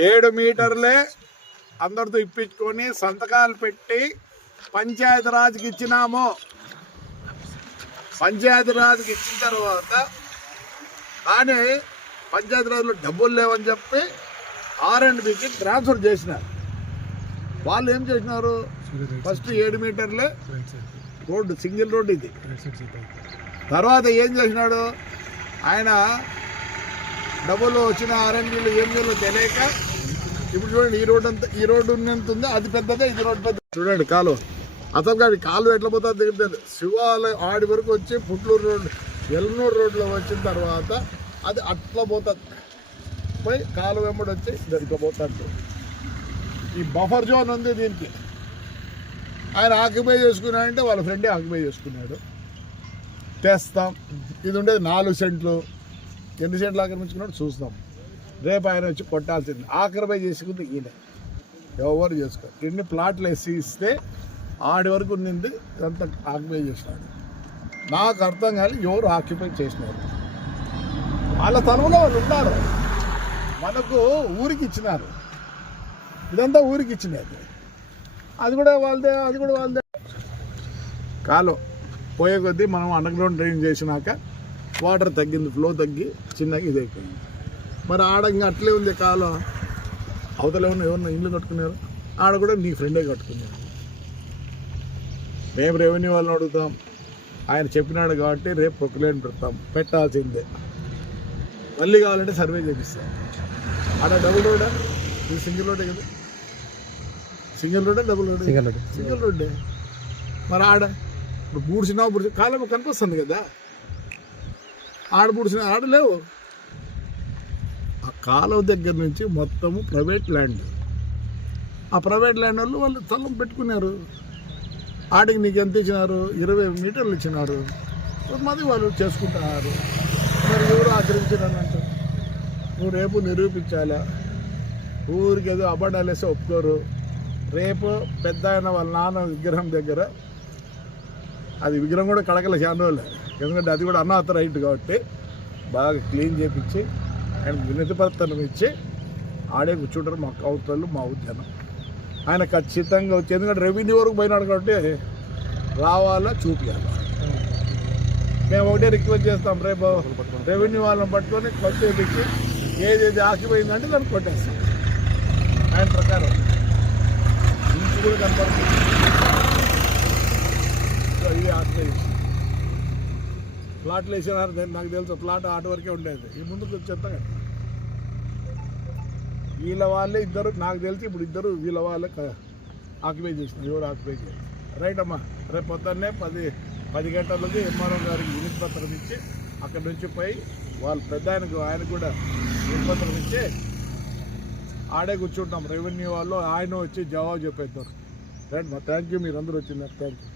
7 మీటర్లే అందరితో ఇప్పించుకొని సంతకాలు పెట్టి పంచాయతీరాజ్కి ఇచ్చినాము. పంచాయతీరాజ్కి ఇచ్చిన తర్వాత కానీ పంచాయతీరాజ్లో డబ్బులు లేవని చెప్పి R&Bకి ట్రాన్స్ఫర్ చేసినారు. వాళ్ళు ఏం చేసినారు, ఫస్ట్ 7 మీటర్లే రోడ్డు, సింగిల్ రోడ్డు ఇది. తర్వాత ఏం చేసినాడు ఆయన, డబ్బులు వచ్చిన R&Bలు ఏం చేయాలో తెలియక ఇప్పుడు చూడండి, ఈ రోడ్డు ఉన్నంత ఉందో అది పెద్దదే, ఇది రోడ్డు పెద్ద. చూడండి కాలు అసలు కాదు, కాలు ఎట్లా పోతుంది దిగుతుంది. శివాలయం ఆడి వరకు వచ్చి పుట్లూరు రోడ్డు ఎల్నూరు రోడ్లో వచ్చిన తర్వాత అది అట్లా పోతుంది, పోయి కాలు వెంబడి వచ్చి ఇట్లా పోతాడు. ఈ బఫర్ జోన్ ఉంది దీనికి. ఆయన ఆక్యుపై చేసుకున్నాడంటే వాళ్ళ ఫ్రెండే ఆక్యుపై చేసుకున్నాడు. తెస్తాం. ఇది ఉండేది 4 సెంట్లు. ఎన్ని సెంట్లు ఆక్రమించుకున్నాడు చూస్తాం. రేపు ఆయన వచ్చి కొట్టాల్సింది. ఆక్రమై చేసుకుంటే ఈయన ఎవరు చేసుకోరు. ఇన్ని ప్లాట్లు వేసి ఇస్తే ఆడి వరకు ఉన్నింది ఇదంతా ఆక్యుపై చేసినాడు. నాకు అర్థం కాదు ఎవరు ఆక్యుపై చేసినారు. వాళ్ళ స్థలంలో వాళ్ళు ఉన్నారు, మనకు ఊరికి ఇచ్చినారు. ఇదంతా ఊరికి ఇచ్చినది, అది కూడా వాళ్ళదే, అది కూడా వాళ్ళదే. కాలు పోయే కొద్దీ మనం అండర్ గ్రౌండ్ డ్రైవింగ్ చేసినాక వాటర్ తగ్గింది, ఫ్లో తగ్గి చిన్నగా ఇది అయిపోయింది. మరి ఆడ ఇంకా అట్లే ఉంది కాలం. అవతల ఎవరన్నా ఇల్లు కట్టుకున్నారు, ఆడ కూడా నీ ఫ్రెండే కట్టుకున్నారు. మేము రెవెన్యూ వాళ్ళని అడుగుతాం, ఆయన చెప్పినాడు కాబట్టి రేపు ప్రొక్లేన్ పెట్టాల్సిందే. మళ్ళీ కావాలంటే సర్వే చేపిస్తాం. ఆడ డబుల్ రోడ్డా, ఇది సింగిల్ రోడ్డే కదా. సింగిల్ రోడ్డే డబుల్ రోడ్? సింగిల్ రోడ్డే. మరి ఆడ ఇప్పుడు బూడ్చినా కాలం కనిపిస్తుంది కదా, ఆడ బూడ్చిన ఆడ లేవు. ఆ కాలువ దగ్గర నుంచి మొత్తము ప్రైవేట్ ల్యాండ్. ఆ ప్రైవేట్ ల్యాండ్ వాళ్ళు స్థలం పెట్టుకున్నారు. ఆడికి నీకు ఎంత ఇచ్చినారు? 20 మీటర్లు ఇచ్చినారు. కొంతమంది వాళ్ళు చేసుకుంటున్నారు. మరి ఎవరు ఆచరించారంటే నువ్వు రేపు నిరూపించాలా. ఊరికి ఏదో అబద్ధాలు వేస్తే ఒప్పుకోరు. రేపు పెద్ద ఆయన వాళ్ళ నాన్న విగ్రహం దగ్గర, అది విగ్రహం కూడా కడగల చాలా రోజులే, ఎందుకంటే అది కూడా అనాథ రైట్ కాబట్టి బాగా క్లీన్ చేయించి ఆయన వినతి పత్రం ఇచ్చి ఆడే కూర్చుంటారు. మా కౌతలు మా ఉద్యానం ఆయన ఖచ్చితంగా వచ్చి, ఎందుకంటే రెవెన్యూ వరకు పోయినాడు కాబట్టి రావాలా చూపించాలా. మేము ఒకటే రిక్వెస్ట్ చేస్తాం, రేపు రెవెన్యూ వాళ్ళని పట్టుకొని కొట్టేపించి ఏదేది ఆకిపోయిందంటే దాన్ని కొట్టేస్తాం. ఆయన ప్రకారం ఇంటి కూడా కనపడుతుంది. ఇది ఆకిపోయి ప్లాట్లు వేసినారు. నాకు తెలుసు ప్లాట్ ఆట వరకే ఉండేది. ఈ ముందుకు వచ్చేస్తా కదా వీళ్ళ వాళ్ళే ఇద్దరు, నాకు తెలిసి ఇప్పుడు ఇద్దరు వీళ్ళ వాళ్ళే ఆక్యుపై చేసినారు. ఎవరు ఆక్యుపై చేయాలి? రైట్ అమ్మా, రేపు పొద్దున్నే 10 గంటలకి ఎంఆర్ఓ గారికి వినతి పత్రం ఇచ్చి అక్కడి నుంచి పోయి వాళ్ళ పెద్ద ఆయనకు కూడా వినతి పత్రం ఇచ్చి ఆడే కూర్చుంటాం. రెవెన్యూ వాళ్ళు ఆయన వచ్చి జవాబు చెప్పేస్తారు. రైట్ మా, థ్యాంక్ యూ. మీరు అందరూ వచ్చినారు, థ్యాంక్ యూ.